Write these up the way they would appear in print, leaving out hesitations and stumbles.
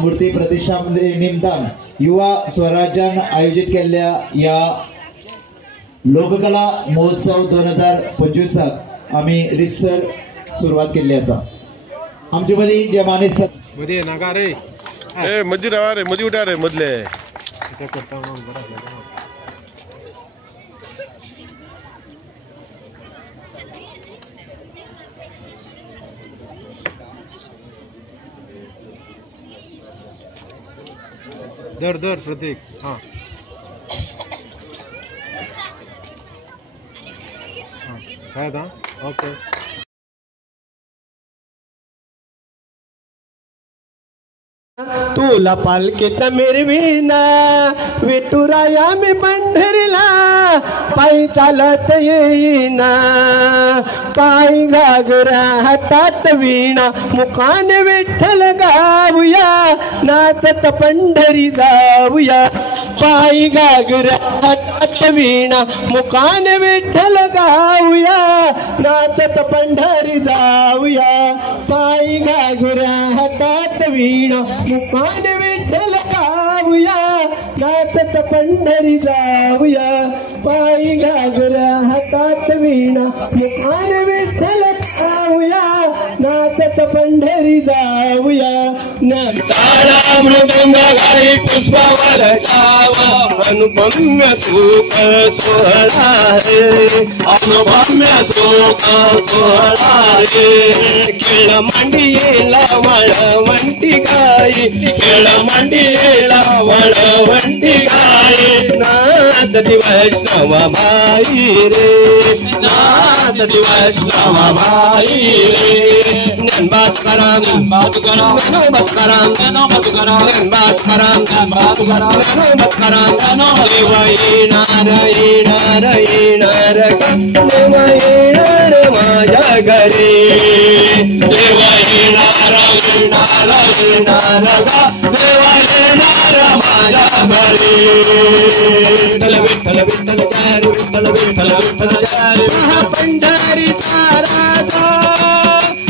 मूर्ती प्रतिष्ठा निमतान युवा स्वराज्यान आयोजित केलेल्या या लोककला महोत्सव 2025 आम्ही रितसर सुरुवात केली आसा। आमचे मदी जे मानेस मदी नाका रे ए मदी रावा रे मदी उठा रे मदले दर दर प्रतीक हाँ है था ओके तुला पालखीत मिरविना विठुराया मी पंढरीला पायी चालत येईना पायी घागरा हातात वीणा मुखाने विठ्ठल गाऊया नाचत पंढरी जाऊया पायी घागरा हातात वीणा मुखाने विठ्ठल गाऊया नाचत पंढरी जाऊया पायी घागरा हातात वीणा मुखाने विठ्ठल गाऊया नाचत पंढरी जाऊया पायी घागरा हातात वीणा मुखाने विठ्ठल गाऊया नाचत पंढरी जाऊया नंताळा मृदंग गाई पुष्पावर जावा अनुपम्य सुख सोहळा रे अनुपम्य सुख सोहळा रे खेळ मांडीला वळवंटी गाई खेळ मांडीला वळवंटी गाई नाचती वैष्णव बाई रे नाचती वैष्णव बाई रे नंबात कराम नंबात कराम नंबात कराम देवाई नारायण नारायण देवाई माझ्या घरी देवाई नारायण नारायण देवाई नारायण माझ्या घरी विठ्ठल विठ्ठल विठ्ठल विठ्ठल विठ्ठल विठ्ठल पंढरीचा राजा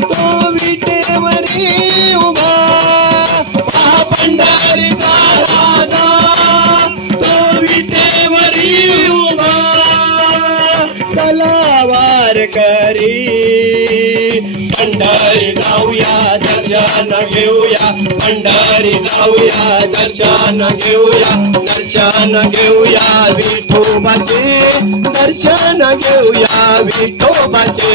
तो विटेवरी उभा पंढरीचा राजा तो विटेवरी उभा तलावार करी पंढरी जाऊया दर्शन घेऊया पंढरी जाऊया दर्शन घेऊया विठोबाचे दर्शन घेऊया विठोबाचे